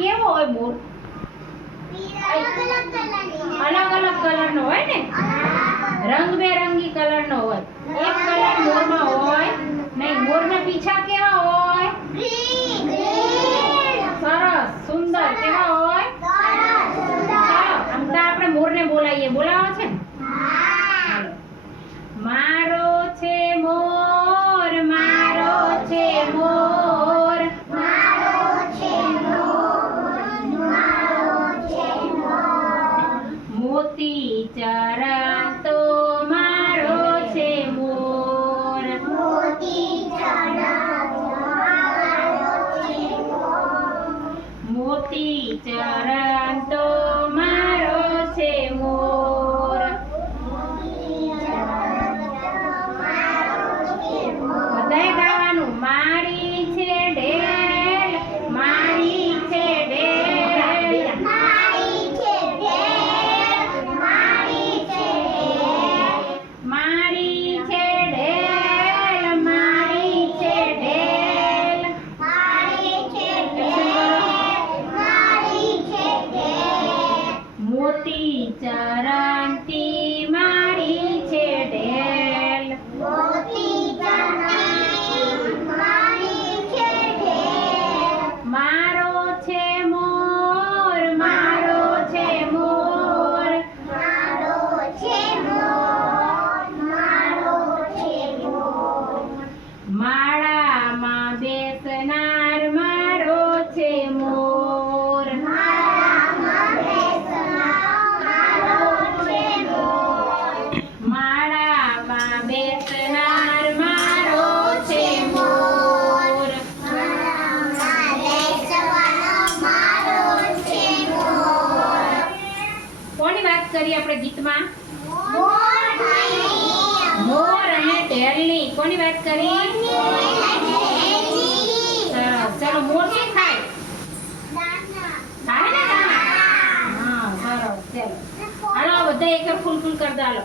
કેવો હોય મોર? અલગ અલગ કલરનો હોય ને, રંગબેરંગી કલરનો હોય. એક કલર મોરમાં હોય નહીં. મોરના પીછા કેવા હોય? સરસ, સુંદર. કેવા હોય? ચાલો આમ તો આપણે મોરને બોલાવીએ. બોલાવો છે ને? મારો છે મોર, મારો છે મોર, મોતી ચરણતો મારો છે મોર, મોતી ચરણતો મારો છે મોર. બધાએ ગાવાનું. મારી છે ઢેલ, મારી છે ઢેલ, મારી છે ઢેલ, મારી છે ઢેલ. મોતી ચરણતી મારી છે ઢેલ. મારો છે મોર, મારો છે મોર, માળામાં બેસનાર મારો છે મોર, માળામાં બેસનાર મારો છે મોર. કોની વાત કરી આપણે ગીતમાં? મોર અને ઢેલની. કોની વાત કરી? સરસ. ચાલો, મોર શું ખાય? ખાય ને દાણા? હા, સરસ. ચાલો હાલો બધા એક ફૂલ ફૂલ કરતા હાલો.